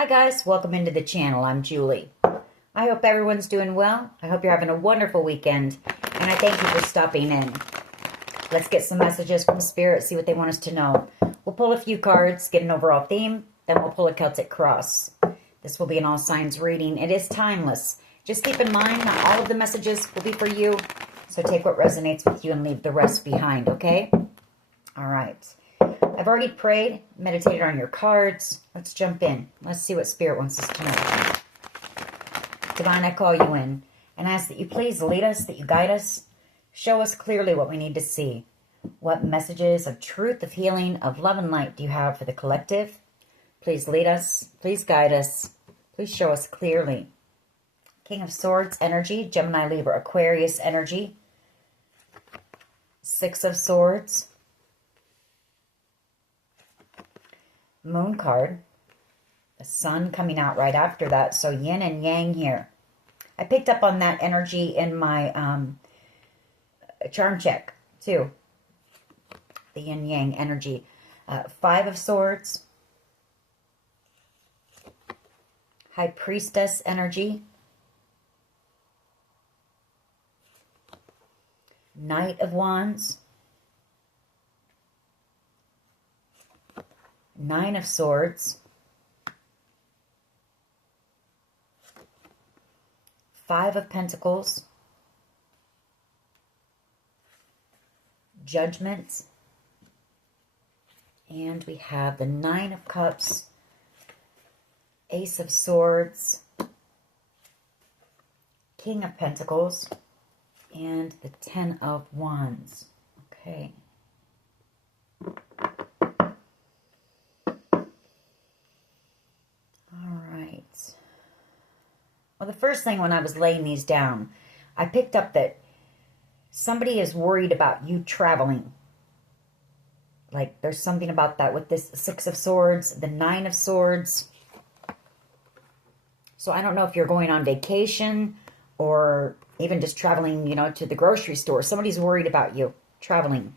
Hi guys, welcome into the channel. I'm Julie. I hope everyone's doing well. I hope you're having a wonderful weekend, and I thank you for stopping in. Let's get some messages from Spirit, see what they want us to know. We'll pull a few cards, get an overall theme, then we'll pull a Celtic cross. This will be an all signs reading. It is timeless. Just keep in mind, not all of the messages will be for you, so take what resonates with you and leave the rest behind, okay? All right. I've already prayed, meditated on your cards. Let's jump in. Let's see what Spirit wants us to know. Divine, I call you in and ask that you please lead us, that you guide us. Show us clearly what we need to see. What messages of truth, of healing, of love and light do you have for the collective? Please lead us. Please guide us. Please show us clearly. King of Swords energy, Gemini, Libra, Aquarius energy. Six of Swords. Moon card. The sun coming out right after that. So yin and yang here. I picked up on that energy in my charm check too. The yin yang energy. Five of Swords. High Priestess energy. Knight of Wands. Nine of Swords. Five of Pentacles. Judgment. And we have the Nine of Cups. Ace of Swords. King of Pentacles. And the Ten of Wands. Okay. Well, the first thing when I was laying these down, I picked up that somebody is worried about you traveling. Like, there's something about that with this Six of Swords, the Nine of Swords. So I don't know if you're going on vacation or even just traveling, you know, to the grocery store. Somebody's worried about you traveling.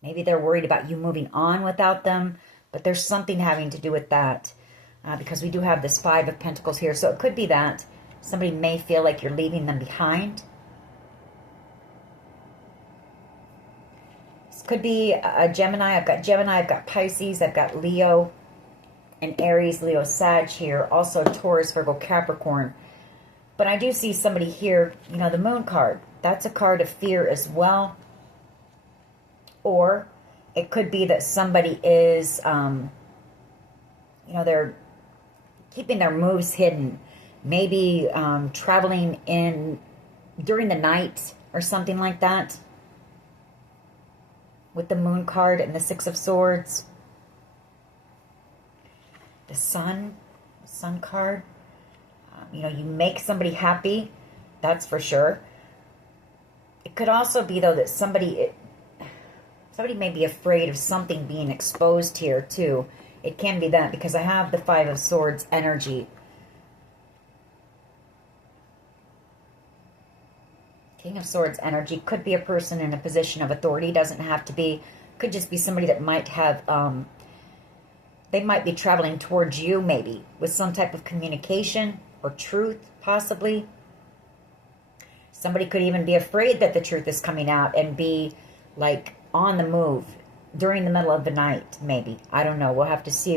Maybe they're worried about you moving on without them, but there's something having to do with that. Because we do have this Five of Pentacles here. So it could be that somebody may feel like you're leaving them behind. This could be a Gemini. I've got Pisces, I've got Leo and Aries, Leo, Sag here. Also Taurus, Virgo, Capricorn. But I do see somebody here, you know, the Moon card. That's a card of fear as well. Or it could be that somebody is, you know, they're keeping their moves hidden. Maybe traveling in during the night or something like that. With the Moon card and the Six of Swords. The Sun card. You know, you make somebody happy. That's for sure. It could also be, though, that somebody may be afraid of something being exposed here, too. It can be that, because I have the Five of Swords energy. King of Swords energy could be a person in a position of authority. Doesn't have to be. Could just be somebody that might have, they might be traveling towards you, maybe, with some type of communication or truth, possibly. Somebody could even be afraid that the truth is coming out and be, like, on the move. During the middle of the night, maybe. I don't know. We'll have to see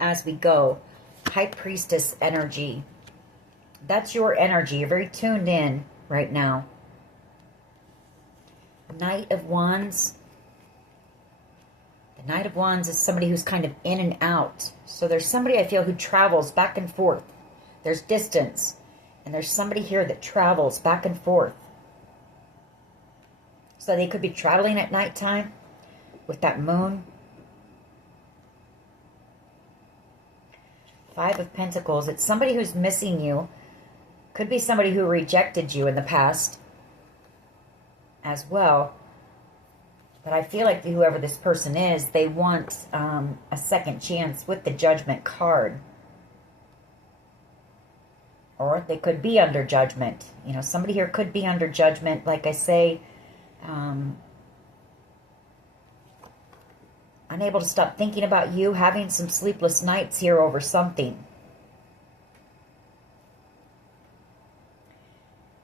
as we go. High Priestess energy. That's your energy. You're very tuned in right now. Knight of Wands. The Knight of Wands is somebody who's kind of in and out. So there's somebody, I feel, who travels back and forth. There's distance. And there's somebody here that travels back and forth. So they could be traveling at nighttime. With that Moon. Five of Pentacles. It's somebody who's missing you. Could be somebody who rejected you in the past as well. But I feel like whoever this person is, they want a second chance with the Judgment card. Or they could be under judgment. You know, somebody here could be under judgment. Like I say, unable to stop thinking about you, having some sleepless nights here over something.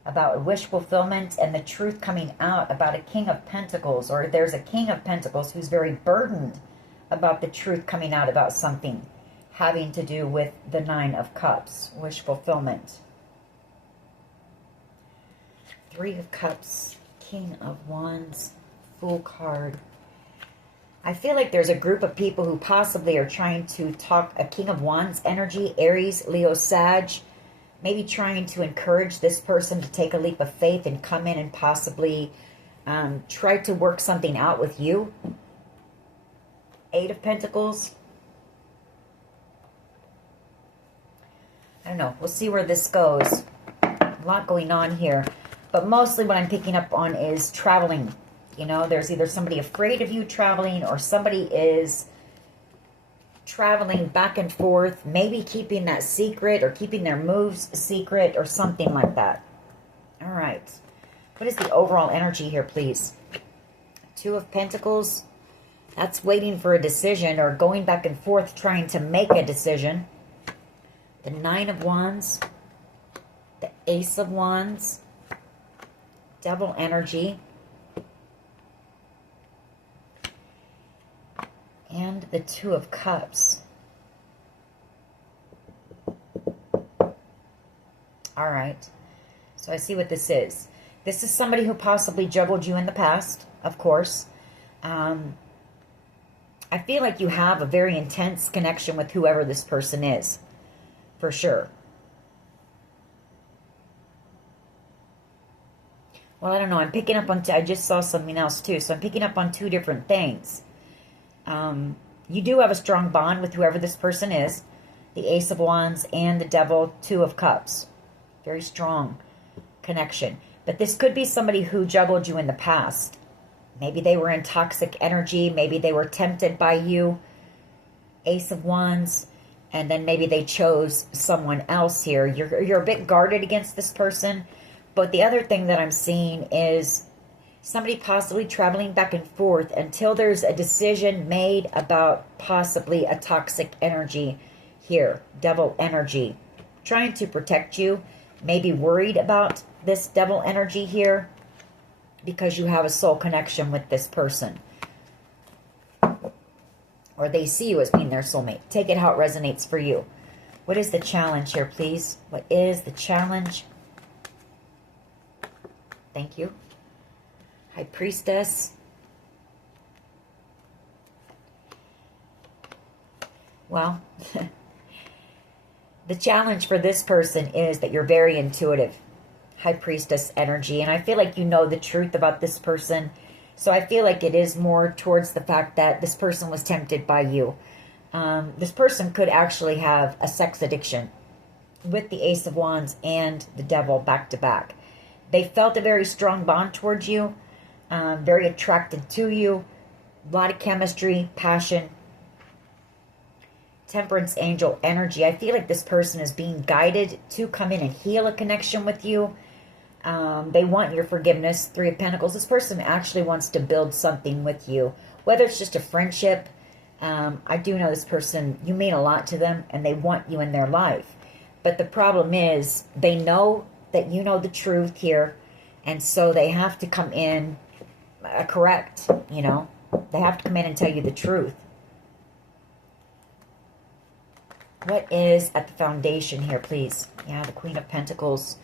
About wish fulfillment and the truth coming out about a King of Pentacles, or there's a King of Pentacles who's very burdened about the truth coming out about something having to do with the Nine of Cups, wish fulfillment. Three of Cups, King of Wands, Fool card. I feel like there's a group of people who possibly are trying to talk a King of Wands energy, Aries, Leo, Sag, maybe trying to encourage this person to take a leap of faith and come in and possibly try to work something out with you. Eight of Pentacles. I don't know. We'll see where this goes. A lot going on here. But mostly what I'm picking up on is traveling. You know, there's either somebody afraid of you traveling, or somebody is traveling back and forth, maybe keeping that secret or keeping their moves secret or something like that. All right. What is the overall energy here, please? Two of Pentacles. That's waiting for a decision or going back and forth trying to make a decision. The Nine of Wands. The Ace of Wands. Devil energy. And the Two of Cups. All right. So I see what this is. This is somebody who possibly juggled you in the past, of course. I feel like you have a very intense connection with whoever this person is, for sure. Well, I don't know. I'm picking up on... I just saw something else, too. So I'm picking up on two different things. You do have a strong bond with whoever this person is. The Ace of Wands and the Devil, Two of Cups. Very strong connection. But this could be somebody who juggled you in the past. Maybe they were in toxic energy. Maybe they were tempted by you. Ace of Wands. And then maybe they chose someone else here. You're a bit guarded against this person. But the other thing that I'm seeing is somebody possibly traveling back and forth until there's a decision made about possibly a toxic energy here. Devil energy. Trying to protect you. Maybe worried about this devil energy here because you have a soul connection with this person. Or they see you as being their soulmate. Take it how it resonates for you. What is the challenge here, please? What is the challenge? Thank you. High Priestess. Well, the challenge for this person is that you're very intuitive. High Priestess energy. And I feel like you know the truth about this person. So I feel like it is more towards the fact that this person was tempted by you. This person could actually have a sex addiction with the Ace of Wands and the Devil back to back. They felt a very strong bond towards you. Very attracted to you. A lot of chemistry, passion. Temperance angel energy. I feel like this person is being guided to come in and heal a connection with you. They want your forgiveness. Three of Pentacles. This person actually wants to build something with you. Whether it's just a friendship. I do know this person, you mean a lot to them and they want you in their life. But the problem is they know that you know the truth here. And so they have to come in correct, you know. They have to come in and tell you the truth. What is at the foundation here, please? Yeah, the Queen of Pentacles.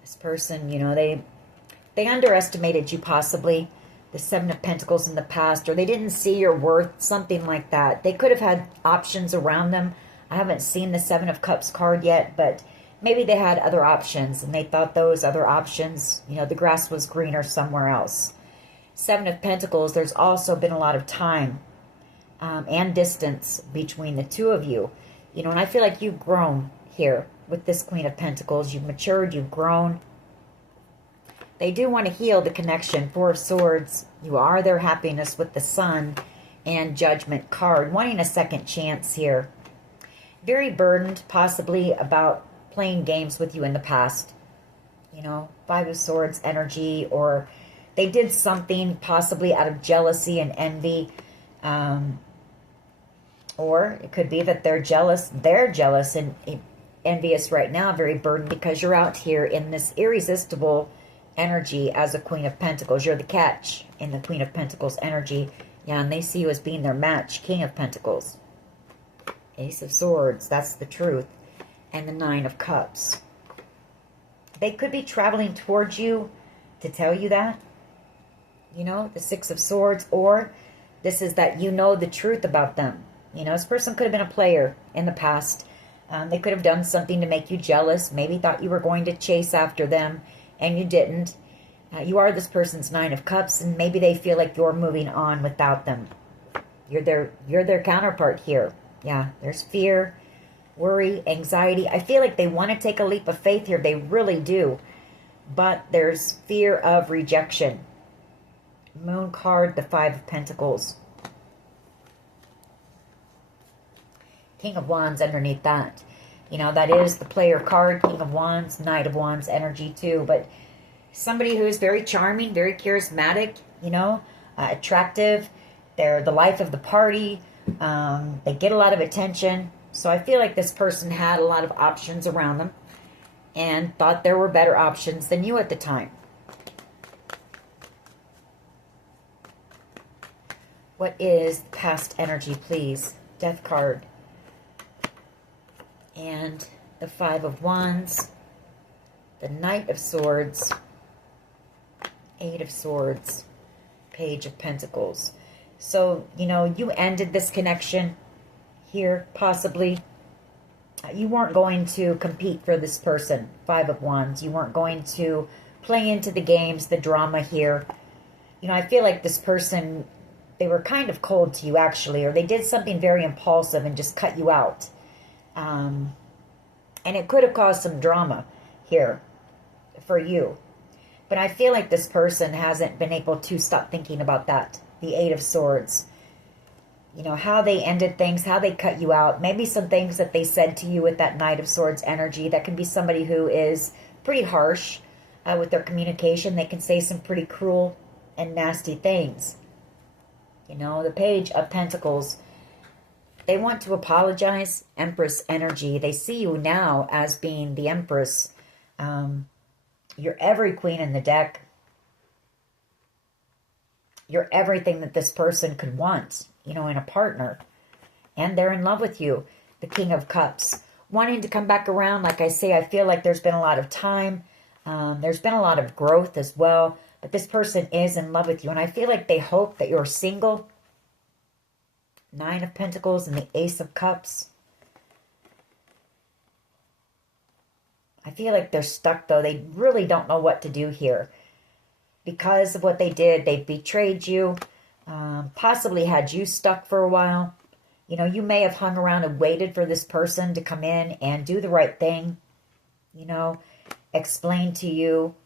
This person, you know, they underestimated you possibly. The Seven of Pentacles in the past, or they didn't see your worth, something like that. They could have had options around them. I haven't seen the Seven of Cups card yet, but maybe they had other options, and they thought those other options, you know, the grass was greener somewhere else. Seven of Pentacles, there's also been a lot of time and distance between the two of you. You know, and I feel like you've grown here with this Queen of Pentacles. You've matured, you've grown. They do want to heal the connection. Four of Swords. You are their happiness with the Sun and Judgment card. Wanting a second chance here. Very burdened, possibly, about playing games with you in the past. You know, Five of Swords energy, or They did something possibly out of jealousy and envy. Or it could be that they're jealous. They're jealous and envious right now, very burdened, because you're out here in this irresistible energy as a Queen of Pentacles. You're the catch in the Queen of Pentacles energy. Yeah, and they see you as being their match. King of Pentacles. Ace of Swords. That's the truth. And the Nine of Cups. They could be traveling towards you to tell you that. You know, the Six of Swords. Or this is that you know the truth about them. You know, this person could have been a player in the past. They could have done something to make you jealous. Maybe thought you were going to chase after them and you didn't. You are this person's Nine of Cups, and maybe they feel like you're moving on without them. You're their counterpart here. Yeah, there's fear, worry, anxiety. I feel like they want to take a leap of faith here. They really do. But there's fear of rejection. Moon card, the Five of Pentacles. King of Wands underneath that. You know, that is the player card. King of Wands, Knight of Wands energy too. But somebody who is very charming, very charismatic, you know, attractive. They're the life of the party. They get a lot of attention. So I feel like this person had a lot of options around them and thought there were better options than you at the time. What is past energy, please? Death card. And the Five of Wands. The Knight of Swords. Eight of Swords. Page of Pentacles. So, you know, you ended this connection here, possibly. You weren't going to compete for this person, Five of Wands. You weren't going to play into the games, the drama here. You know, I feel like this person, they were kind of cold to you, actually, or they did something very impulsive and just cut you out. And it could have caused some drama here for you. But I feel like this person hasn't been able to stop thinking about that. The Eight of Swords. You know, how they ended things, how they cut you out. Maybe some things that they said to you with that Knight of Swords energy. That can be somebody who is pretty harsh with their communication. They can say some pretty cruel and nasty things. You know, the Page of Pentacles. They want to apologize. Empress energy. They see you now as being the Empress. You're every queen in the deck. You're everything that this person could want, you know, in a partner. And they're in love with you. The King of Cups. Wanting to come back around, like I say, I feel like there's been a lot of time. There's been a lot of growth as well. But this person is in love with you. And I feel like they hope that you're single. Nine of Pentacles and the Ace of Cups. I feel like they're stuck, though. They really don't know what to do here. Because of what they did, they betrayed you. Possibly had you stuck for a while. You know, you may have hung around and waited for this person to come in and do the right thing. You know, explain to you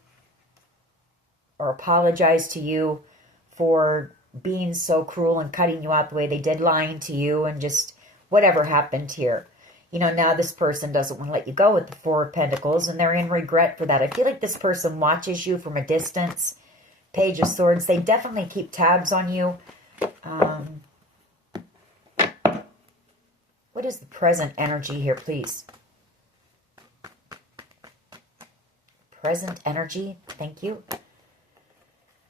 or apologize to you for being so cruel and cutting you out the way they did, lying to you, and just whatever happened here. You know, now this person doesn't want to let you go with the Four of Pentacles, and they're in regret for that. I feel like this person watches you from a distance. Page of Swords. They definitely keep tabs on you. What is the present energy here, please? Present energy. Thank you.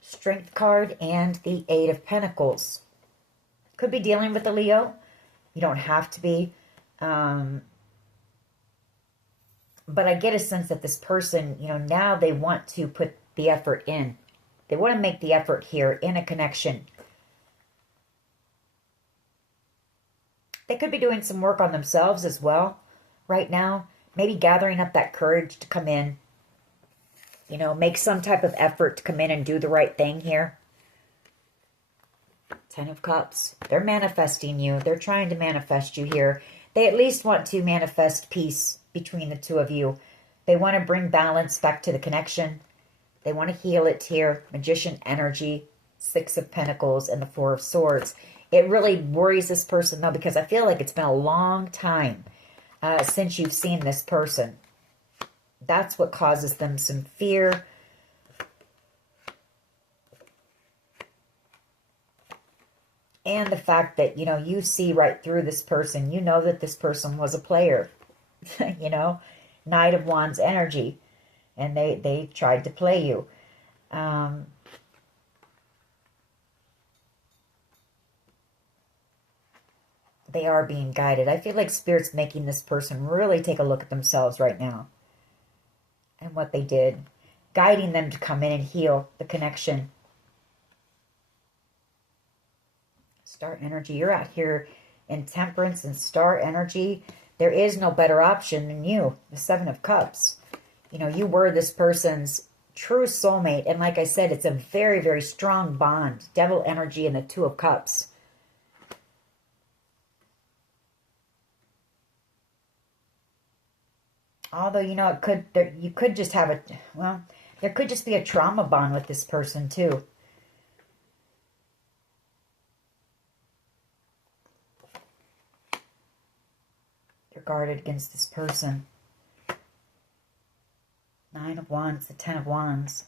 Strength card and the Eight of Pentacles. Could be dealing with a Leo. You don't have to be. But I get a sense that this person, you know, now they want to put the effort in. They want to make the effort here in a connection. They could be doing some work on themselves as well right now. Maybe gathering up that courage to come in. You know, make some type of effort to come in and do the right thing here. Ten of Cups. They're manifesting you. They're trying to manifest you here. They at least want to manifest peace between the two of you. They want to bring balance back to the connection. They want to heal it here. Magician energy, Six of Pentacles, and the Four of Swords. It really worries this person, though, because I feel like it's been a long time since you've seen this person. That's what causes them some fear. And the fact that, you know, you see right through this person. You know that this person was a player. You know, Knight of Wands energy. And they tried to play you. They are being guided. I feel like Spirit's making this person really take a look at themselves right now. And what they did. Guiding them to come in and heal the connection. Star energy. You're out here in Temperance and Star energy. There is no better option than you. The Seven of Cups. You know, you were this person's true soulmate. And like I said, it's a very, very strong bond. Devil energy and the Two of Cups. Although, you know, it could, you could just have a, well, there could just be a trauma bond with this person too. You're guarded against this person. Nine of Wands, the Ten of Wands.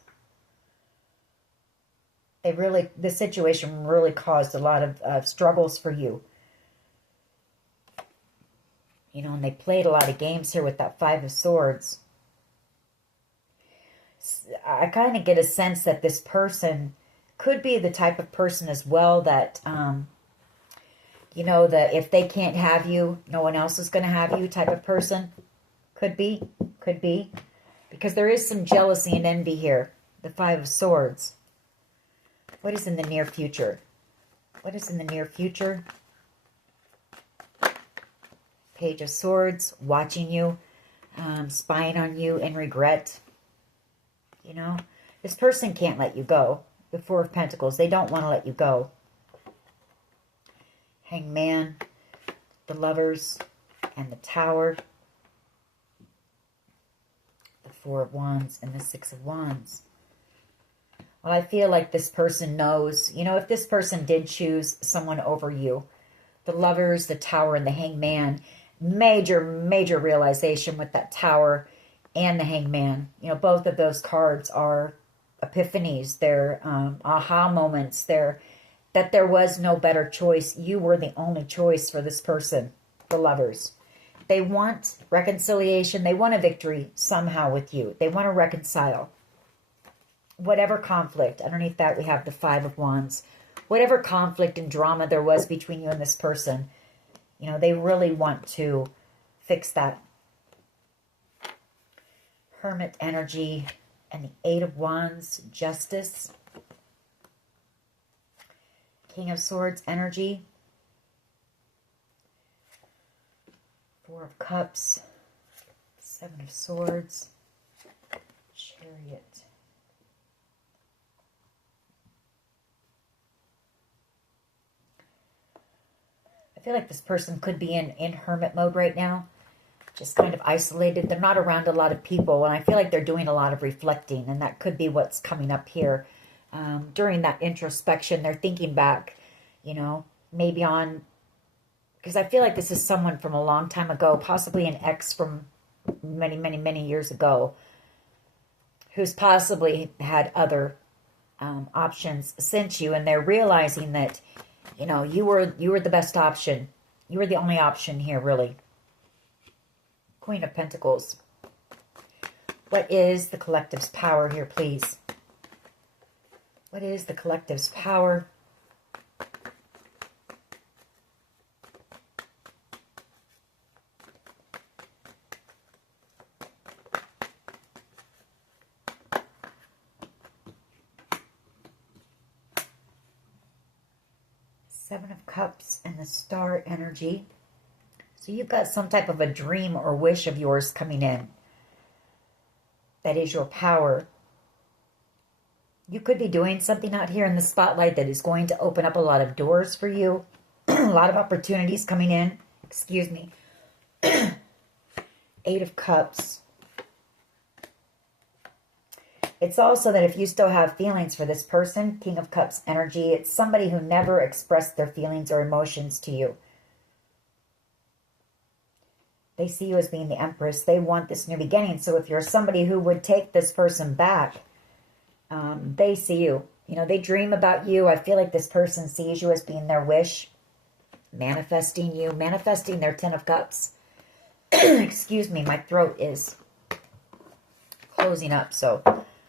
The situation really caused a lot of struggles for you. You know, and they played a lot of games here with that Five of Swords. I kind of get a sense that this person could be the type of person as well that, you know, that if they can't have you, no one else is going to have you type of person. Could be. Could be. Because there is some jealousy and envy here. The Five of Swords. What is in the near future? What is in the near future? Page of Swords, watching you, spying on you in regret. You know, this person can't let you go. The Four of Pentacles, they don't want to let you go. Hangman, the Lovers, and the Tower. The Four of Wands and the Six of Wands. Well, I feel like this person knows, you know, if this person did choose someone over you, the Lovers, the Tower, and the Hangman, major, major realization with that Tower and the Hangman. You know, both of those cards are epiphanies. They're aha moments. They're that there was no better choice. You were the only choice for this person, the Lovers. They want reconciliation. They want a victory somehow with you. They want to reconcile. Whatever conflict. Underneath that, we have the Five of Wands. Whatever conflict and drama there was between you and this person, you know, they really want to fix that. Hermit energy and the Eight of Wands, Justice. King of Swords energy. Four of Cups. Seven of Swords. Chariot. I feel like this person could be in hermit mode right now. Just kind of isolated. They're not around a lot of people. And I feel like they're doing a lot of reflecting. And that could be what's coming up here. During that introspection, they're thinking back, you know, maybe on... Because I feel like this is someone from a long time ago. Possibly an ex from many, many, many years ago. Who's possibly had other options since you. And they're realizing that... You know, you were the best option. You were the only option here, really. Queen of Pentacles. What is the collective's power here, please? What is the collective's power? Seven of Cups and the Star energy. So you've got some type of a dream or wish of yours coming in. That is your power. You could be doing something out here in the spotlight that is going to open up a lot of doors for you. A lot of opportunities coming in. Excuse me. Eight of Cups. It's also that if you still have feelings for this person, King of Cups energy, it's somebody who never expressed their feelings or emotions to you. They see you as being the Empress. They want this new beginning. So if you're somebody who would take this person back, they see you You know, they dream about you. I feel like this person sees you as being their wish, manifesting you, manifesting their 10 of Cups. Excuse me, my throat is closing up. So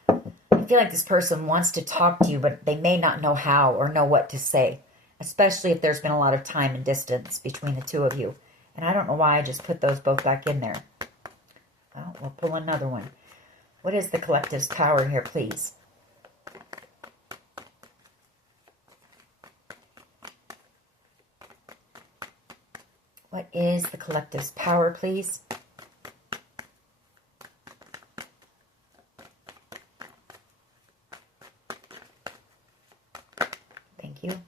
I feel like this person wants to talk to you, but they may not know how or know what to say, especially if there's been a lot of time and distance between the two of you. And I don't know why I just put those both back in there. Well, we'll pull another one. What is the collective's power here, please? What is the collective's power, please? Thank you.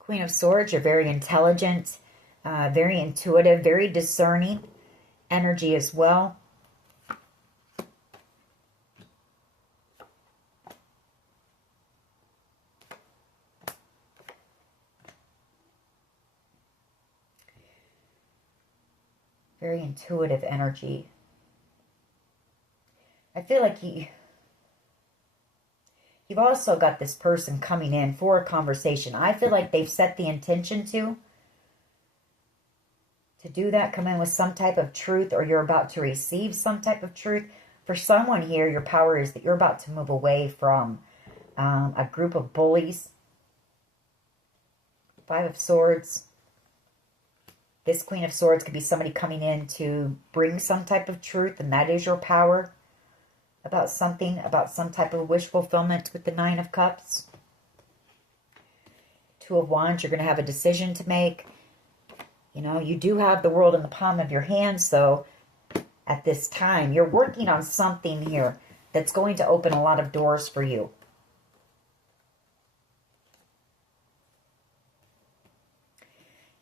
Queen of Swords, you're very intelligent, very intuitive, very discerning energy as well. Very intuitive energy. I feel like you've also got this person coming in for a conversation. I feel like they've set the intention to do that, come in with some type of truth, or you're about to receive some type of truth. For someone here, your power is that you're about to move away from a group of bullies. 5 of Swords. This Queen of Swords could be somebody coming in to bring some type of truth, and that is your power about something, about some type of wish fulfillment with the 9 of Cups. 2 of Wands, you're going to have a decision to make. You know, you do have the world in the palm of your hands, though, at this time. You're working on something here that's going to open a lot of doors for you.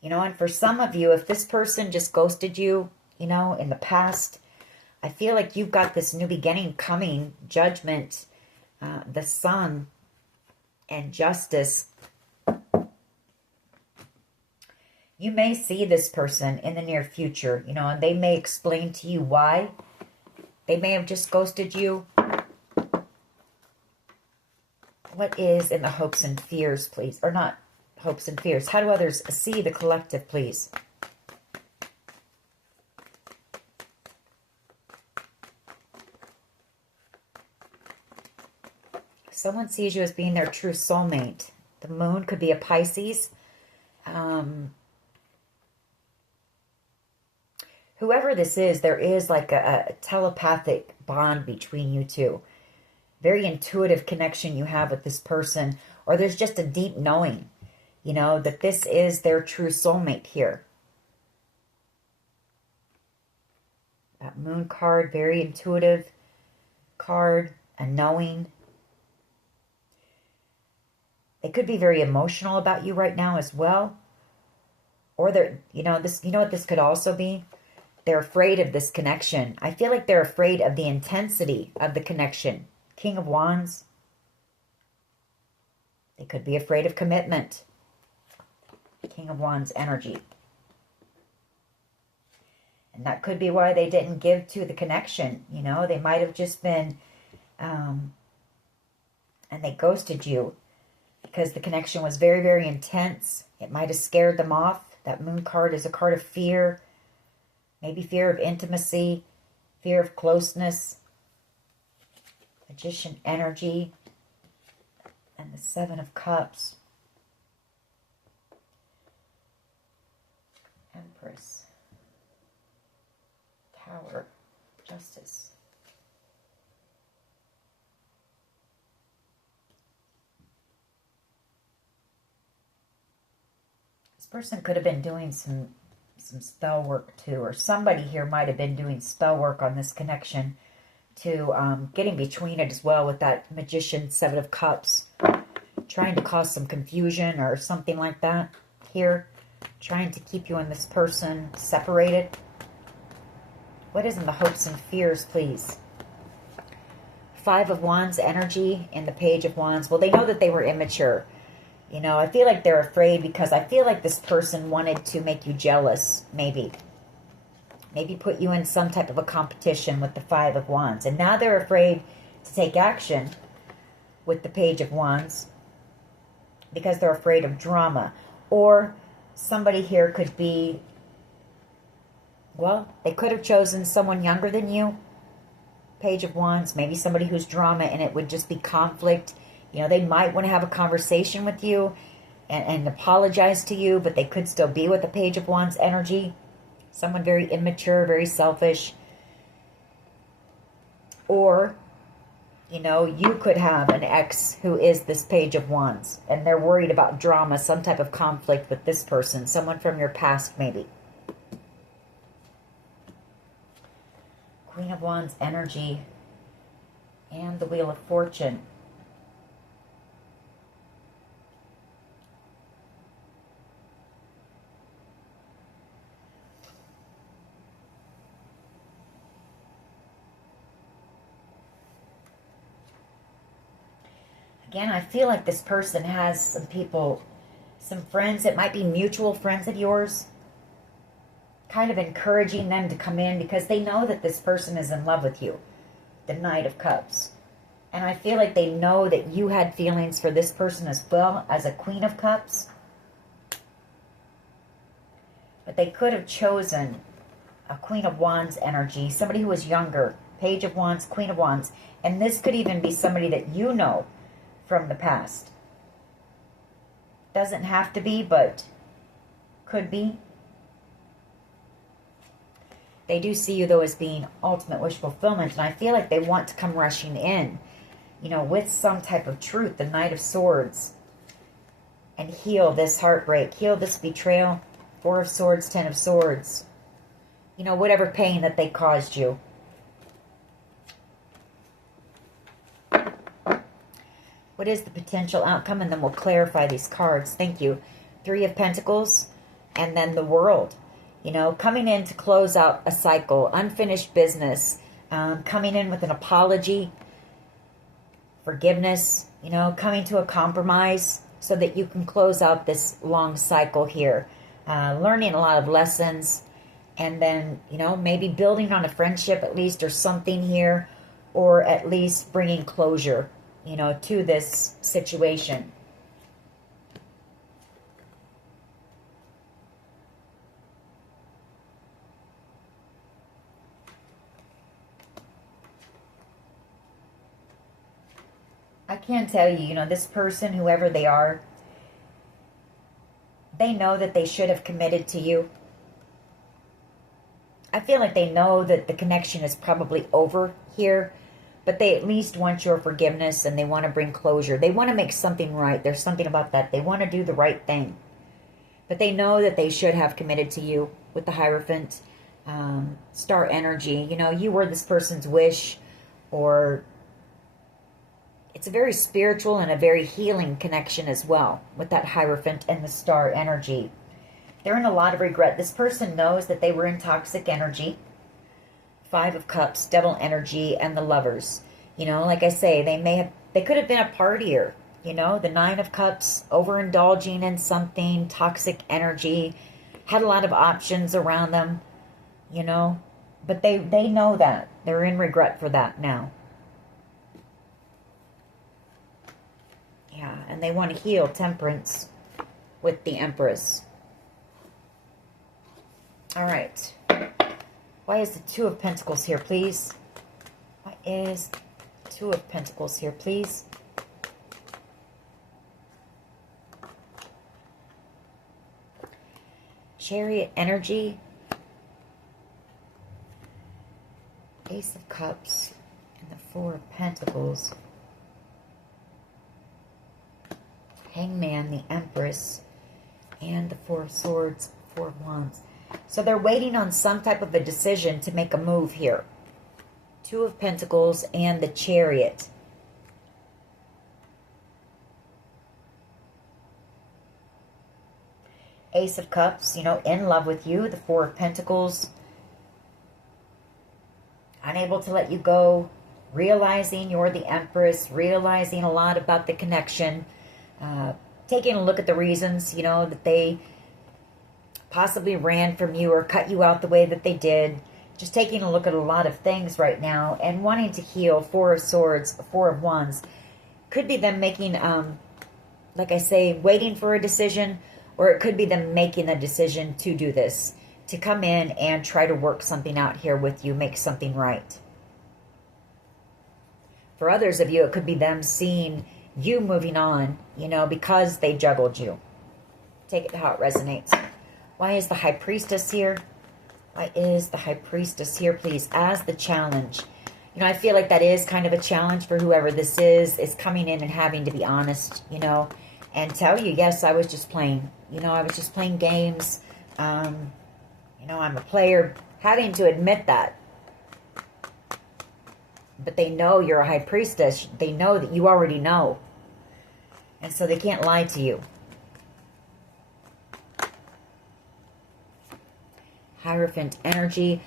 You know, and for some of you, if this person just ghosted you, you know, in the past, I feel like you've got this new beginning coming, judgment, the sun, and justice. You may see this person in the near future, you know, and they may explain to you why. They may have just ghosted you. What is in the hopes and fears, please? Or not hopes and fears. How do others see the collective, please? Someone sees you as being their true soulmate. The moon could be a Pisces. Whoever this is, there is like a telepathic bond between you two. Very intuitive connection you have with this person. Or there's just a deep knowing, you know, that this is their true soulmate here. That moon card, very intuitive card, a knowing. They could be very emotional about you right now as well. Or they're, you know what this could also be? They're afraid of this connection. I feel like they're afraid of the intensity of the connection. King of Wands. They could be afraid of commitment. King of Wands energy. And that could be why they didn't give to the connection. You know, they might have just been, and they ghosted you because the connection was very, very intense. It might have scared them off. That moon card is a card of fear. Maybe fear of intimacy, fear of closeness. Magician energy. And the 7 of Cups. Empress. Tower. Justice. This person could have been doing some spell work too, or somebody here might have been doing spell work on this connection to getting between it as well with that Magician 7 of Cups, trying to cause some confusion or something like that here, trying to keep you and this person separated. What is in the hopes and fears, please? 5 of Wands energy and the Page of Wands. Well, they know that they were immature. You know, I feel like they're afraid because I feel like this person wanted to make you jealous, maybe. Maybe put you in some type of a competition with the 5 of Wands. And now they're afraid to take action with the Page of Wands because they're afraid of drama. Or somebody here could be, well, they could have chosen someone younger than you. Page of Wands, maybe somebody who's drama, and it would just be conflict. You know, they might want to have a conversation with you and apologize to you, but they could still be with the Page of Wands energy. Someone very immature, very selfish. Or, you know, you could have an ex who is this Page of Wands, and they're worried about drama, some type of conflict with this person, someone from your past maybe. Queen of Wands energy and the Wheel of Fortune. Again, I feel like this person has some people, some friends, it might be mutual friends of yours, kind of encouraging them to come in because they know that this person is in love with you. The Knight of Cups. And I feel like they know that you had feelings for this person as well as a Queen of Cups. But they could have chosen a Queen of Wands energy, somebody who was younger. Page of Wands, Queen of Wands. And this could even be somebody that you know from the past. Doesn't have to be, but could be. They do see you, though, as being ultimate wish fulfillment, and I feel like they want to come rushing in, you know, with some type of truth, the Knight of Swords, and heal this heartbreak, heal this betrayal. Four of Swords, Ten of Swords. You know, whatever pain that they caused you. What is the potential outcome? And then we'll clarify these cards. Thank you. Three of Pentacles, and then the World. You know, coming in to close out a cycle, unfinished business, coming in with an apology, forgiveness, you know, coming to a compromise so that you can close out this long cycle here. Learning a lot of lessons, and then, you know, maybe building on a friendship at least or something here, or at least bringing closure, you know, to this situation. I can tell you, you know, this person, whoever they are, they know that they should have committed to you. I feel like they know that the connection is probably over here, but they at least want your forgiveness and they want to bring closure. They want to make something right. There's something about that. They want to do the right thing. But they know that they should have committed to you with the Hierophant, star energy. You know, you were this person's wish, or it's a very spiritual and a very healing connection as well with that Hierophant and the star energy. They're in a lot of regret. This person knows that they were in toxic energy. Five of Cups, Devil energy, and the Lovers. You know, like I say, they could have been a partier. You know, the Nine of Cups, overindulging in something, toxic energy, had a lot of options around them, you know. But they know that. They're in regret for that now. Yeah, and they want to heal, Temperance, with the Empress. All right. Why is the Two of Pentacles here, please? Why is the Two of Pentacles here, please? Chariot energy. Ace of Cups and the Four of Pentacles. Hangman, the Empress, and the Four of Swords, Four of Wands. So they're waiting on some type of a decision to make a move here. Two of Pentacles and the Chariot. Ace of Cups, you know, in love with you. The Four of Pentacles. Unable to let you go. Realizing you're the Empress. Realizing a lot about the connection. Taking a look at the reasons, you know, that they possibly ran from you or cut you out the way that they did. just taking a look at a lot of things right now and wanting to heal. Four of Swords, Four of Wands. Could be them making, like I say, waiting for a decision, or it could be them making the decision to do this, to come in and try to work something out here with you, make something right. For others of you, it could be them seeing you moving on, you know, because they juggled you. Take it how it resonates. Why is the High Priestess here? Why is the High Priestess here, please, as the challenge? You know, I feel like that is kind of a challenge for whoever this is coming in and having to be honest, you know, and tell you, yes, I was just playing. You know, I was just playing games. You know, I'm a player. Having to admit that. But they know you're a High Priestess. They know that you already know. And so they can't lie to you. Hierophant energy.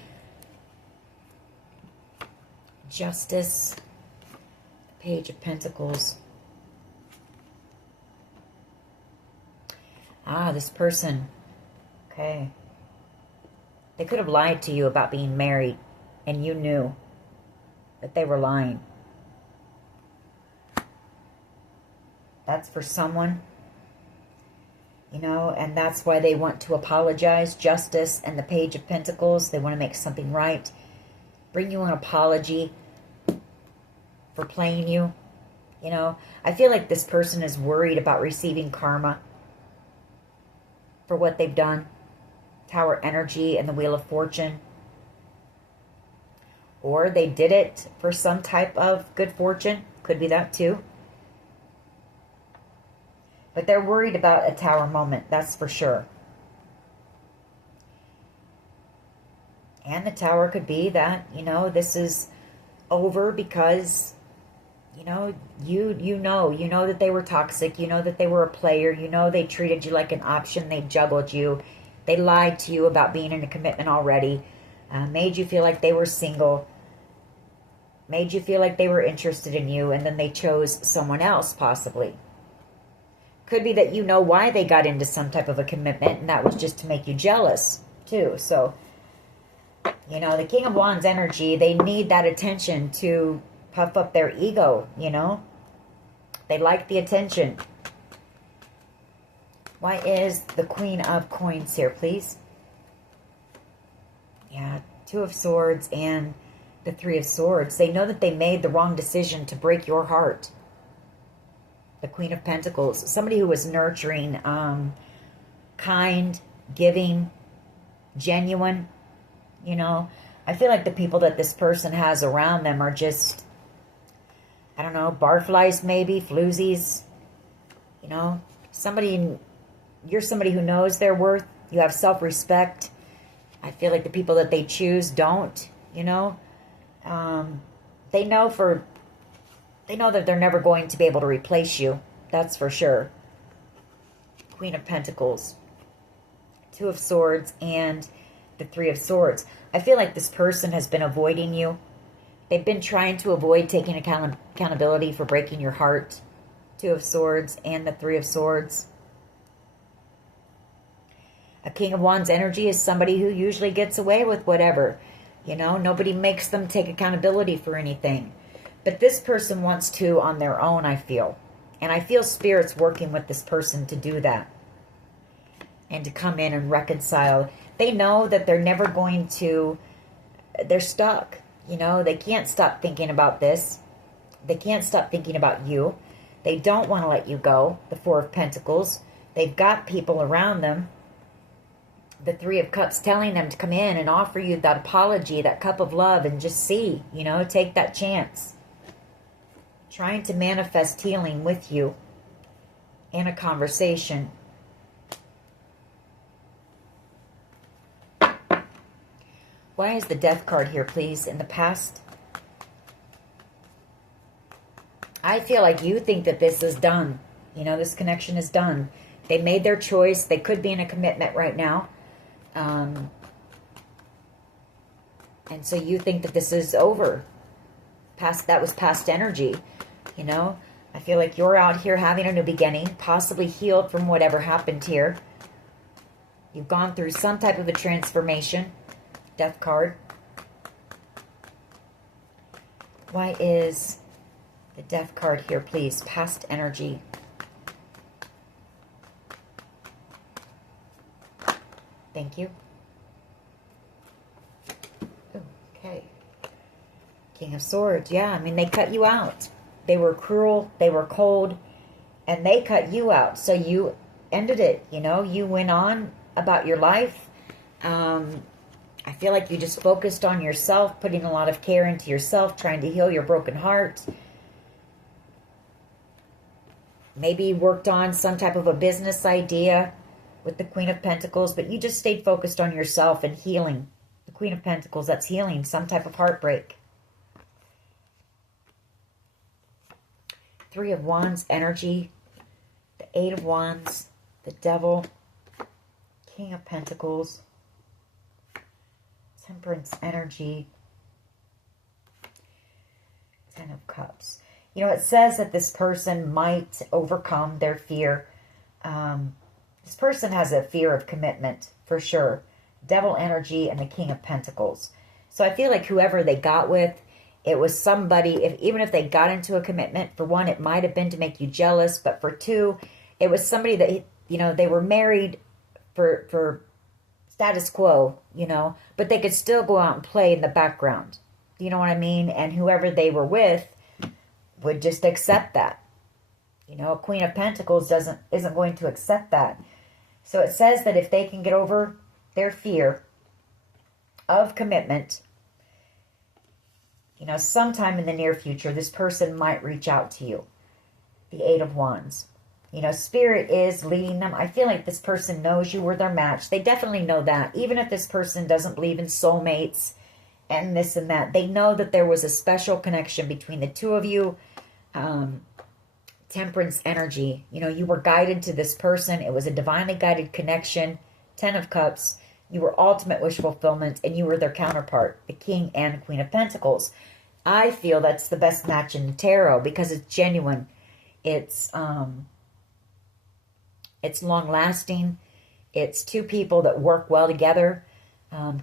Justice. Page of Pentacles. Ah, this person. Okay. They could have lied to you about being married, and you knew that they were lying. That's for someone, you know, and that's why they want to apologize. Justice and the Page of Pentacles. They want to make something right. Bring you an apology for playing you. You know, I feel like this person is worried about receiving karma for what they've done. Tower energy and the Wheel of Fortune. Or they did it for some type of good fortune. Could be that too. But they're worried about a Tower moment. That's for sure. And the Tower could be that, you know, this is over because, you know, you know that they were toxic. You know that they were a player. You know they treated you like an option. They juggled you. They lied to you about being in a commitment already. Made you feel like they were single. Made you feel like they were interested in you. And then they chose someone else, possibly. Could be that you know why they got into some type of a commitment. And that was just to make you jealous, too. So, you know, the King of Wands energy, they need that attention to puff up their ego, you know. They like the attention. Why is the Queen of Coins here, please? Yeah, Two of Swords and the Three of Swords. They know that they made the wrong decision to break your heart. The Queen of Pentacles. Somebody who was nurturing, kind, giving, genuine. You know, I feel like the people that this person has around them are just, I don't know, barflies maybe, floozies. You know, somebody... You're somebody who knows their worth. You have self-respect. I feel like the people that they choose don't, you know. They know that they're never going to be able to replace you. That's for sure. Queen of Pentacles. Two of Swords and the Three of Swords. I feel like this person has been avoiding you. They've been trying to avoid taking accountability for breaking your heart. Two of Swords and the Three of Swords. A King of Wands energy is somebody who usually gets away with whatever. You know, nobody makes them take accountability for anything. But this person wants to on their own, I feel. And I feel Spirit's working with this person to do that. And to come in and reconcile. They know that they're never going to... They're stuck. You know, they can't stop thinking about this. They can't stop thinking about you. They don't want to let you go. The Four of Pentacles. They've got people around them. The Three of Cups telling them to come in and offer you that apology, that cup of love, and just see, you know, take that chance. Trying to manifest healing with you in a conversation. Why is the Death card here, please? In the past, I feel like you think that this is done. You know, this connection is done. They made their choice. They could be in a commitment right now. And so you think that this is over. That was past energy, you know. I feel like you're out here having a new beginning, possibly healed from whatever happened here. You've gone through some type of a transformation. Death card. Why is the Death card here, please? Past energy. Thank you. Okay. King of Swords. Yeah, I mean, they cut you out. They were cruel. They were cold. And they cut you out. So you ended it. You know, you went on about your life. I feel like you just focused on yourself, putting a lot of care into yourself, trying to heal your broken heart. Maybe worked on some type of a business idea with the Queen of Pentacles, but you just stayed focused on yourself and healing. The Queen of Pentacles, that's healing, some type of heartbreak. Three of Wands energy, the Eight of Wands, the Devil, King of Pentacles, Temperance energy, Ten of Cups. You know, it says that this person might overcome their fear. This person has a fear of commitment, for sure. Devil energy and the King of Pentacles. So I feel like whoever they got with, it was somebody, even if they got into a commitment, for one, it might have been to make you jealous, but for two, it was somebody that, you know, they were married for status quo, you know, but they could still go out and play in the background. You know what I mean? And whoever they were with would just accept that. You know, a Queen of Pentacles isn't going to accept that. So it says that if they can get over their fear of commitment, you know, sometime in the near future, this person might reach out to you. The Eight of Wands. You know, Spirit is leading them. I feel like this person knows you were their match. They definitely know that. Even if this person doesn't believe in soulmates and this and that, they know that there was a special connection between the two of you. Temperance energy. You know, you were guided to this person. It was a divinely guided connection. Ten of Cups. You were ultimate wish fulfillment, and you were their counterpart, the King and Queen of Pentacles. I feel that's the best match in the tarot because it's genuine. It's long-lasting. It's two people that work well together,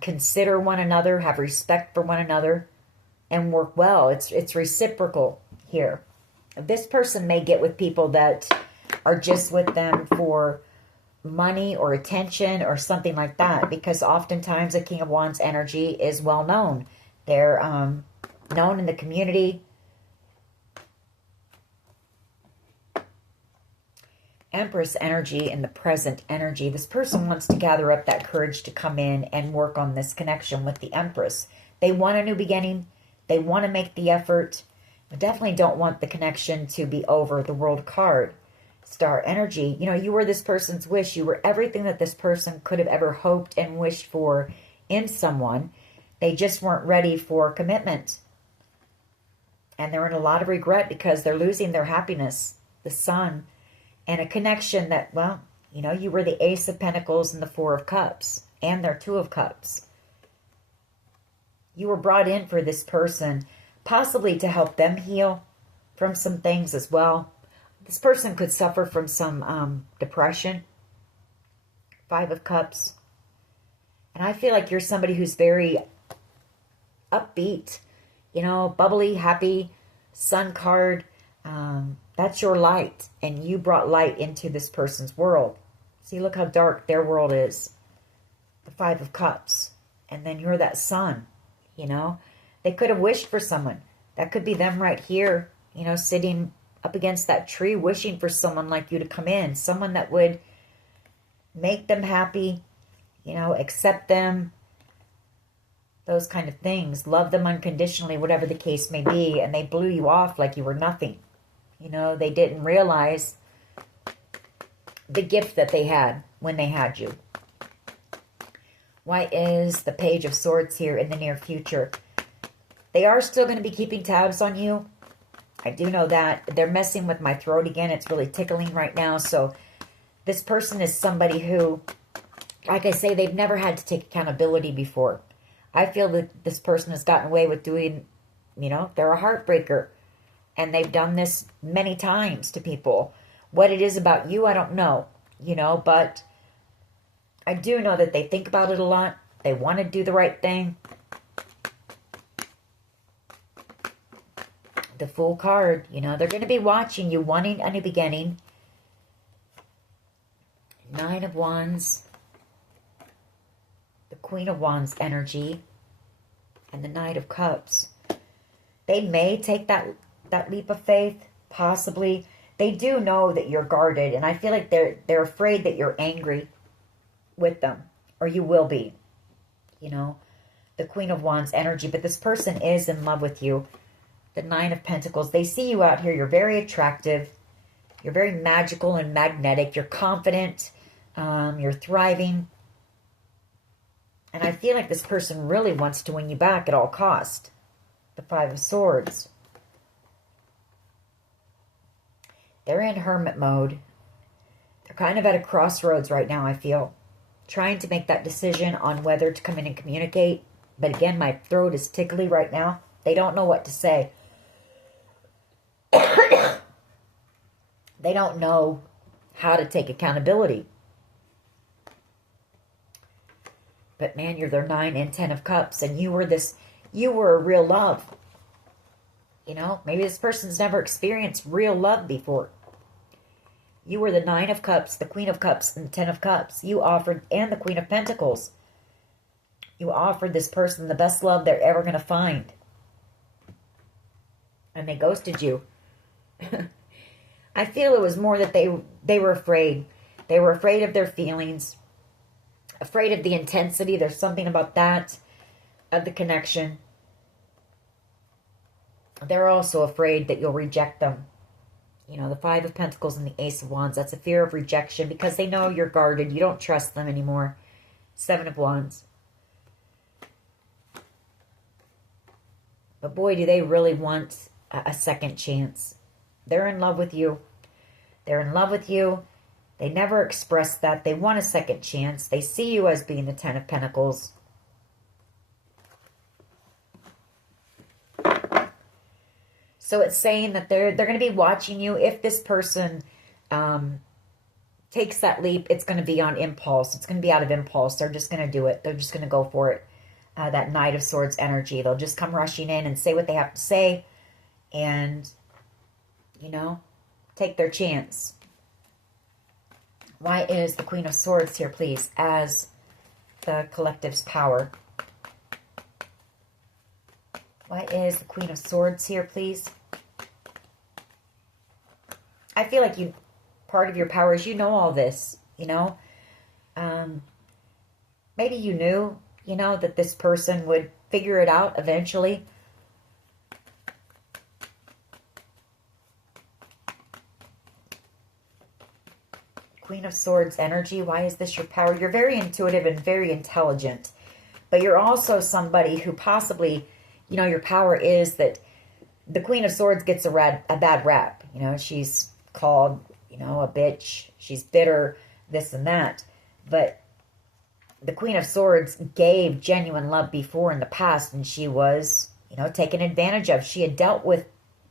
consider one another, have respect for one another, and work well. It's reciprocal here. This person may get with people that are just with them for money or attention or something like that, because oftentimes a King of Wands energy is well known. They're known in the community. Empress energy and the present energy. This person wants to gather up that courage to come in and work on this connection with the Empress. They want a new beginning. They want to make the effort. They definitely don't want the connection to be over. The World card. Star energy. You know, you were this person's wish. You were everything that this person could have ever hoped and wished for in someone. They just weren't ready for commitment. And they're in a lot of regret because they're losing their happiness. The Sun. And a connection that, well, you know, you were the Ace of Pentacles and the Four of Cups. And their Two of Cups. You were brought in for this person, possibly to help them heal from some things as well. This person could suffer from some depression. Five of Cups. And I feel like you're somebody who's very upbeat, you know, bubbly, happy. Sun card. That's your light. And you brought light into this person's world. See, look how dark their world is. The Five of Cups. And then you're that sun, you know. They could have wished for someone. That could be them right here, you know, sitting up against that tree, wishing for someone like you to come in. Someone that would make them happy, you know, accept them. Those kind of things. Love them unconditionally, whatever the case may be. And they blew you off like you were nothing. You know, they didn't realize the gift that they had when they had you. Why is the Page of Swords here in the near future? They are still going to be keeping tabs on you. I do know that. They're messing with my throat again. It's really tickling right now. So this person is somebody who, like I say, they've never had to take accountability before. I feel that this person has gotten away with doing, you know, they're a heartbreaker. And they've done this many times to people. What it is about you, I don't know, you know, but I do know that they think about it a lot. They want to do the right thing. The Fool card. You know, they're going to be watching you, wanting a new beginning. Nine of Wands. The Queen of Wands energy. And the Knight of Cups. They may take that leap of faith. Possibly. They do know that you're guarded. And I feel like they're afraid that you're angry with them. Or you will be. You know. The Queen of Wands energy. But this person is in love with you. The Nine of Pentacles. They see you out here. You're very attractive. You're very magical and magnetic. You're confident. You're thriving. And I feel like this person really wants to win you back at all cost. The Five of Swords. They're in hermit mode. They're kind of at a crossroads right now, I feel. Trying to make that decision on whether to come in and communicate. But again, my throat is tickly right now. They don't know what to say. They don't know how to take accountability. But man, you're their 9 and 10 of Cups. And you were a real love. You know, maybe this person's never experienced real love before. You were the 9 of Cups, the Queen of Cups, and the 10 of Cups. You offered, and the Queen of Pentacles. You offered this person the best love they're ever going to find. And they ghosted you. I feel it was more that they were afraid. They were afraid of their feelings. Afraid of the intensity. There's something about that. Of the connection. They're also afraid that you'll reject them. You know, the Five of Pentacles and the Ace of Wands. That's a fear of rejection because they know you're guarded. You don't trust them anymore. Seven of Wands. But boy, do they really want a second chance. They're in love with you. They're in love with you. They never express that. They want a second chance. They see you as being the 10 of Pentacles. So it's saying that they're going to be watching you. If this person takes that leap, it's going to be on impulse. It's going to be out of impulse. They're just going to do it. They're just going to go for it. That Knight of Swords energy. They'll just come rushing in and say what they have to say. And, you know, take their chance. Why is the Queen of Swords here, please, as the collective's power? Why is the Queen of Swords here, please? I feel like part of your power is you know all this, you know. Maybe you knew, you know, that this person would figure it out eventually. Queen of Swords energy. Why is this your power? You're very intuitive and very intelligent. But you're also somebody who possibly, you know, your power is that the Queen of Swords gets a bad rap. You know, she's called, you know, a bitch. She's bitter, this and that. But the Queen of Swords gave genuine love before in the past, and she was, you know, taken advantage of. She had dealt with,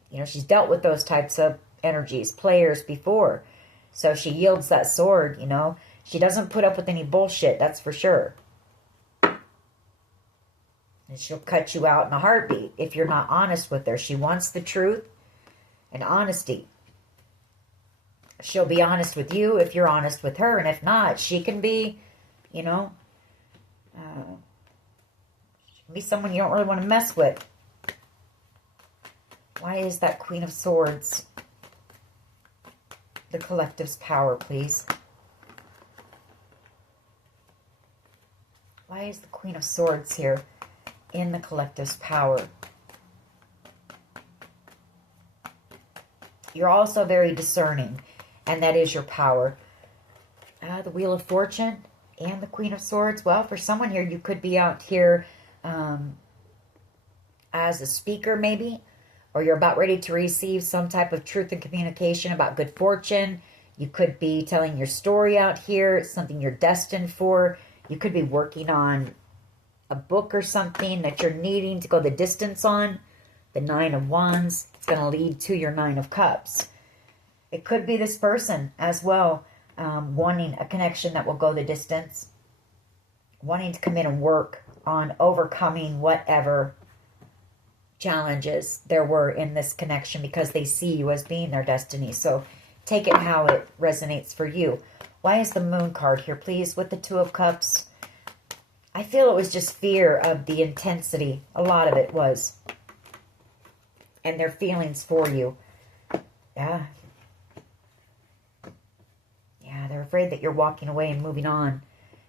you know, she's dealt with those types of energies, players before. So she yields that sword, you know. She doesn't put up with any bullshit, that's for sure. And she'll cut you out in a heartbeat if you're not honest with her. She wants the truth and honesty. She'll be honest with you if you're honest with her. And if not, she can be, you know, she can be someone you don't really want to mess with. Why is that Queen of Swords? The collective's power, please. Why is the Queen of Swords here in the collective's power? You're also very discerning, and that is your power. The Wheel of Fortune and the Queen of Swords. Well, for someone here, you could be out here as a speaker, maybe. Or you're about ready to receive some type of truth and communication about good fortune. You could be telling your story out here. It's something you're destined for. You could be working on a book or something that you're needing to go the distance on. The Nine of Wands. It's going to lead to your Nine of Cups. It could be this person as well. Wanting a connection that will go the distance. Wanting to come in and work on overcoming whatever challenges there were in this connection because they see you as being their destiny. So take it how it resonates for you. Why is the Moon card here, please, with the Two of Cups? I feel it was just fear of the intensity. A lot of it was. And their feelings for you. Yeah. Yeah, they're afraid that you're walking away and moving on.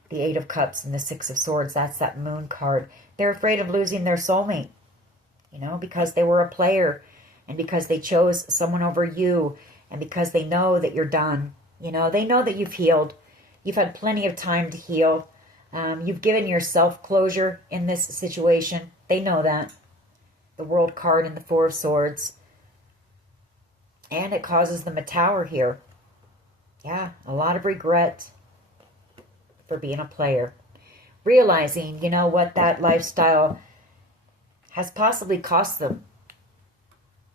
The Eight of Cups and the Six of Swords, that's that Moon card. They're afraid of losing their soulmate, you know, because they were a player and because they chose someone over you and because they know that you're done. You know, they know that you've healed. You've had plenty of time to heal. You've given yourself closure in this situation. They know that. The World card and the Four of Swords. And it causes them a Tower here. Yeah, a lot of regret for being a player. Realizing, you know, what that lifestyle has possibly cost them.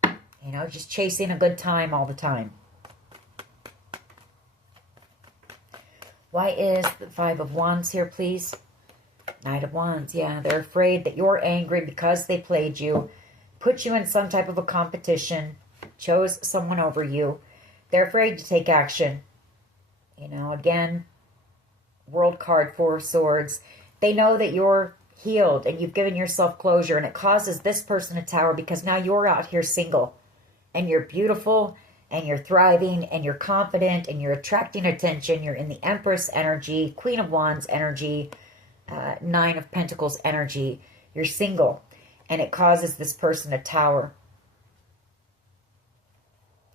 You know, just chasing a good time all the time. Why is the Five of Wands here, please? Knight of Wands, yeah. They're afraid that you're angry because they played you, put you in some type of a competition, chose someone over you. They're afraid to take action. You know, again, World card, Four of Swords. They know that you're healed and you've given yourself closure, and it causes this person a Tower because now you're out here single and you're beautiful and you're thriving and you're confident and you're attracting attention. You're in the Empress energy, Queen of Wands energy, Nine of Pentacles energy. You're single and it causes this person a Tower.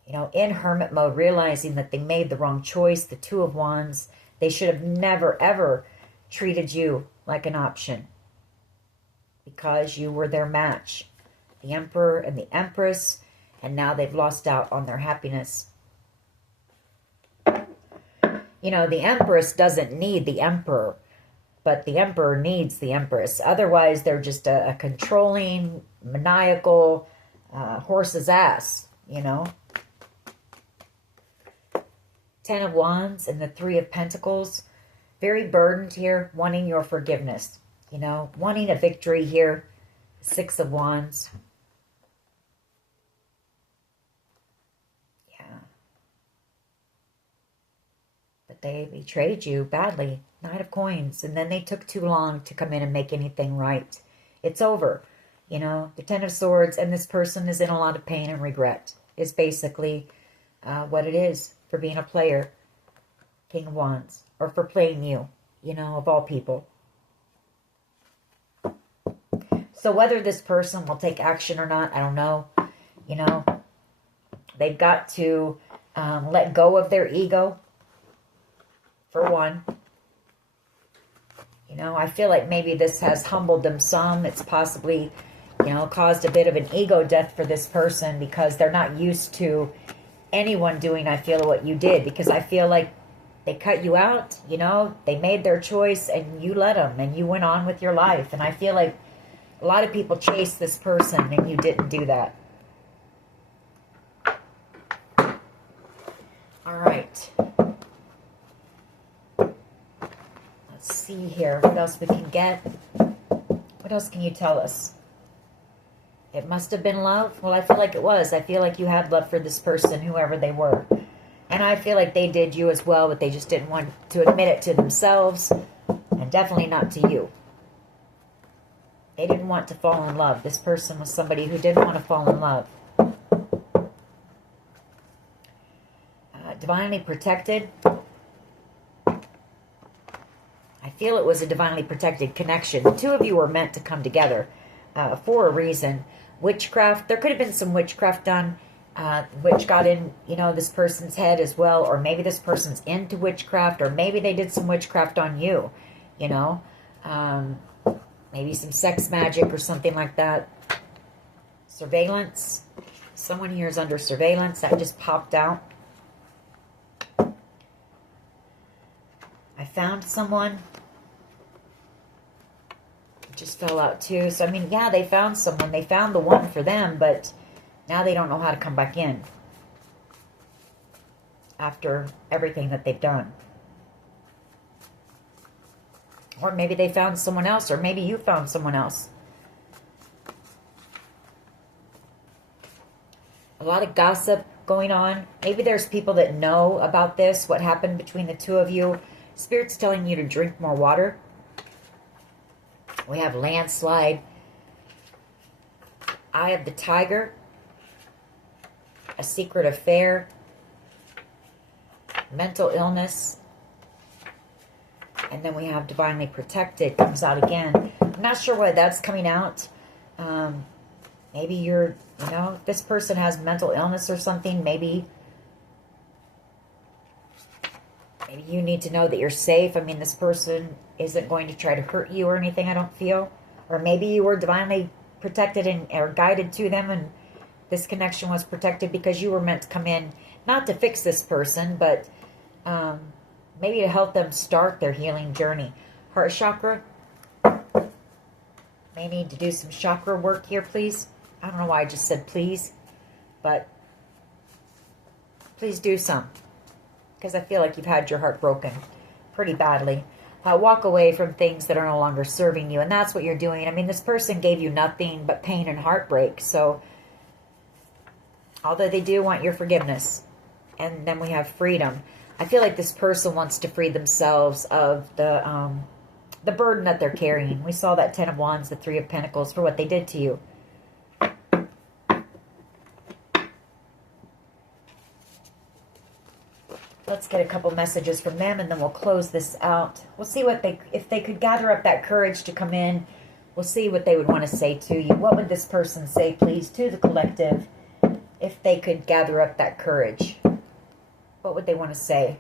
You know, in hermit mode, realizing that they made the wrong choice. The Two of Wands. They should have never, ever treated you like an option because you were their match. The Emperor and the Empress. And now they've lost out on their happiness. You know, the Empress doesn't need the Emperor, but the Emperor needs the Empress. Otherwise, they're just a controlling, maniacal horse's ass, you know. Ten of Wands and the Three of Pentacles. Very burdened here, wanting your forgiveness. You know, wanting a victory here. Six of Wands. They betrayed you badly. Knight of Coins. And then they took too long to come in and make anything right. It's over. You know, the Ten of Swords, and this person is in a lot of pain and regret. Is basically what it is for being a player. King of Wands. Or for playing you. You know, of all people. So whether this person will take action or not, I don't know. You know, they've got to let go of their ego. For one, you know, I feel like maybe this has humbled them some. It's possibly, you know, caused a bit of an ego death for this person because they're not used to anyone doing, I feel, what you did. Because I feel like they cut you out, you know, they made their choice and you let them and you went on with your life. And I feel like a lot of people chase this person and you didn't do that. All right. See here what else we can get. What else can you tell us? It must have been love. Well, I feel like it was. I feel like you had love for this person, whoever they were, and I feel like they did you as well, but they just didn't want to admit it to themselves, and definitely not to you. They didn't want to fall in love. This person was somebody who didn't want to fall in love. Divinely protected. I feel it was a divinely protected connection. The two of you were meant to come together for a reason. Witchcraft. There could have been some witchcraft done, which got in, you know, this person's head as well. Or maybe this person's into witchcraft. Or maybe they did some witchcraft on you, you know. Maybe some sex magic or something like that. Surveillance. Someone here is under surveillance. That just popped out. I found someone. It just fell out too. So, I mean, yeah, they found someone. They found the one for them, but now they don't know how to come back in after everything that they've done. Or maybe they found someone else, or maybe you found someone else. A lot of gossip going on. Maybe there's people that know about this, what happened between the two of you. Spirit's telling you to drink more water. We have landslide. Eye of the Tiger. A secret affair. Mental illness. And then we have divinely protected. Comes out again. I'm not sure why that's coming out. Maybe you're, this person has mental illness or something. Maybe you need to know that you're safe. I mean, this person isn't going to try to hurt you or anything, I don't feel. Or maybe you were divinely protected or guided to them, and this connection was protected because you were meant to come in, not to fix this person, but maybe to help them start their healing journey. Heart chakra. May need to do some chakra work here, please. I don't know why I just said please, but please do some, because I feel like you've had your heart broken pretty badly. Walk away from things that are no longer serving you, and that's what you're doing. I mean, this person gave you nothing but pain and heartbreak, so although they do want your forgiveness. And then we have freedom. I feel like this person wants to free themselves of the burden that they're carrying. We saw that Ten of Wands, the Three of Pentacles, for what they did to you. Let's get a couple messages from them, and then we'll close this out. We'll see if they could gather up that courage to come in. We'll see what they would want to say to you. What would this person say, please, to the collective, if they could gather up that courage? What would they want to say?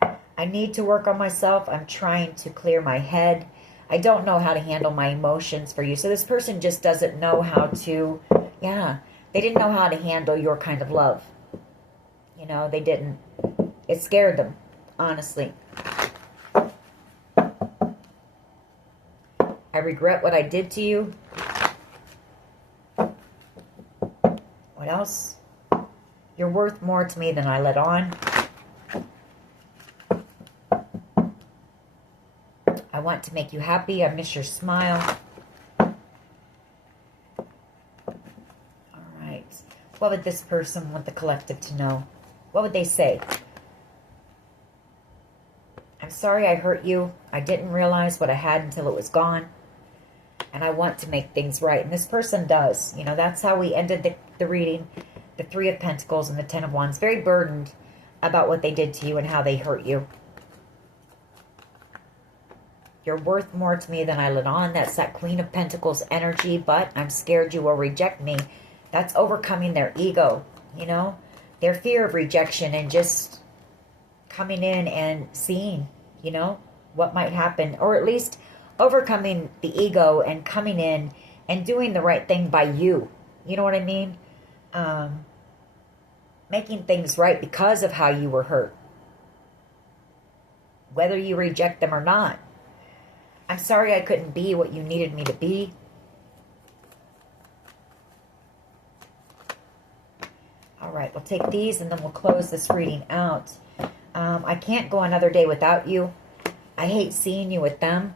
I need to work on myself. I'm trying to clear my head. I don't know how to handle my emotions for you. So this person just doesn't know how to, they didn't know how to handle your kind of love. They didn't. It scared them, honestly. I regret what I did to you. What else? You're worth more to me than I let on. I want to make you happy. I miss your smile. All right. What would this person want the collective to know? What would they say? I'm sorry I hurt you. I didn't realize what I had until it was gone. And I want to make things right. And this person does. That's how we ended the reading. The Three of Pentacles and the Ten of Wands. Very burdened about what they did to you and how they hurt you. You're worth more to me than I let on. That's that Queen of Pentacles energy. But I'm scared you will reject me. That's overcoming their ego. Their fear of rejection and just coming in and seeing, what might happen. Or at least overcoming the ego and coming in and doing the right thing by you. You know what I mean? Making things right because of how you were hurt. Whether you reject them or not. I'm sorry I couldn't be what you needed me to be. All right, we'll take these and then we'll close this reading out. I can't go another day without you. I hate seeing you with them.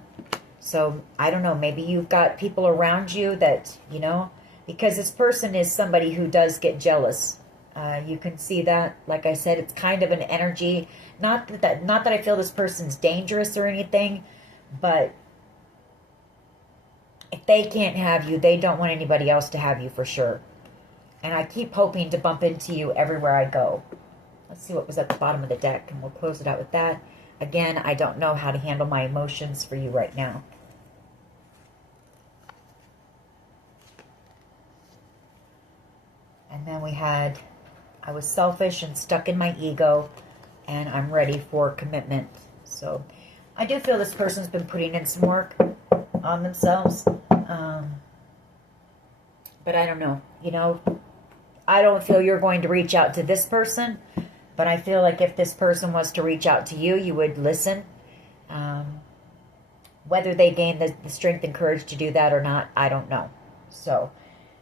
So, I don't know, maybe you've got people around you that, because this person is somebody who does get jealous. You can see that. Like I said, it's kind of an energy. Not that I feel this person's dangerous or anything, but if they can't have you, they don't want anybody else to have you for sure. And I keep hoping to bump into you everywhere I go. Let's see what was at the bottom of the deck, and we'll close it out with that. Again, I don't know how to handle my emotions for you right now. And then we had, I was selfish and stuck in my ego, and I'm ready for commitment. So I do feel this person's been putting in some work on themselves. But I don't know. I don't feel you're going to reach out to this person, but I feel like if this person was to reach out to you, you would listen. Whether they gain the strength and courage to do that or not, I don't know. So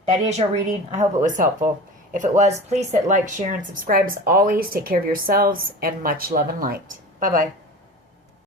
that is your reading. I hope it was helpful. If it was, please hit like, share, and subscribe. As always, take care of yourselves, and much love and light. Bye-bye.